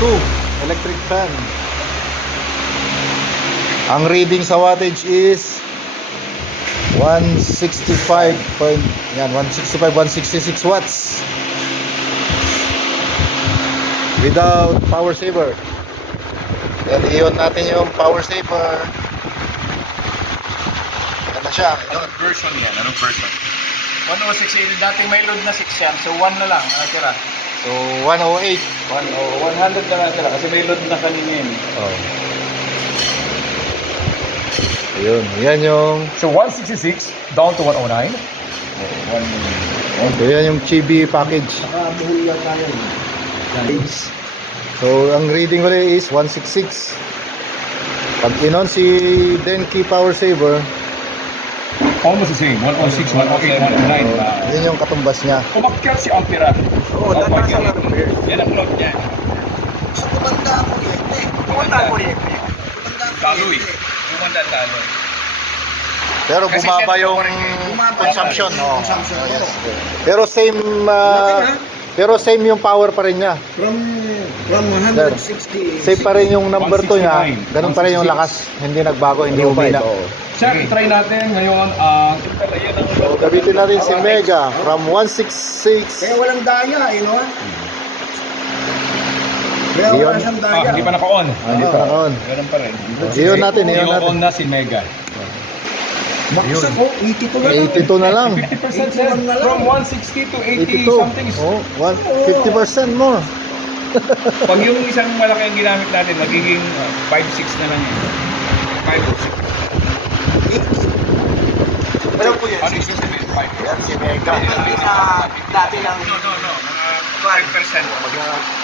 2 electric fan. Ang reading sa wattage is 165 yan, 166 watts without power saver. Then i-on natin yung power saver. Ano siya? Anong version yan? Anong version? 106, dati may load na 6 yan, so 1 na lang natira. So 108. 100 na natira kasi may load na kanina yun. Oh. Ayun, yan yung So 166 down to 109. so yan yung chibi package. Nakabuhol lang tayo. So ang reading ko is 166. Pag inon si Denki power saver, Almost the same. 106, 108, 109. yun yung katumbas niya. Umakyat si Ampera. Oo, tataas ang ampere. Yan ang load niya. Sa kumanda ang kuryente. Kumanda ang kuryente. Taloy. Kumanda taloy. Pero Kasi bumaba siyempre, yung bumaba consumption. yung Oh. consumption. Yes. Pero same pero same yung power pa rin niya. From 160. Same pa rin yung number 2 niya. 169. Ganun pa rin yung lakas. Hindi nagbago, hindi humina. Sir, i-try natin ngayon. Yan ang So gamitin natin si Mega from 166. Kaya walang daya, no? Kaya Yun. wala siyang daya. hindi pa naka-on. Hindi pa on. Ganun pa rin. I-on natin, i-on natin. I-on na si Mega. Max ako, 82 na lang. 82 na lang. 50% sir. From 160 to 80 82. something. Oh, 50% more. Pag yung isang malaki ang ginamit natin, magiging 5-6 na lang yun. 5 or 6. Pero po yan, Ano yung sabihin? 5. Yan si Mega. dati lang. No. Mga 5%.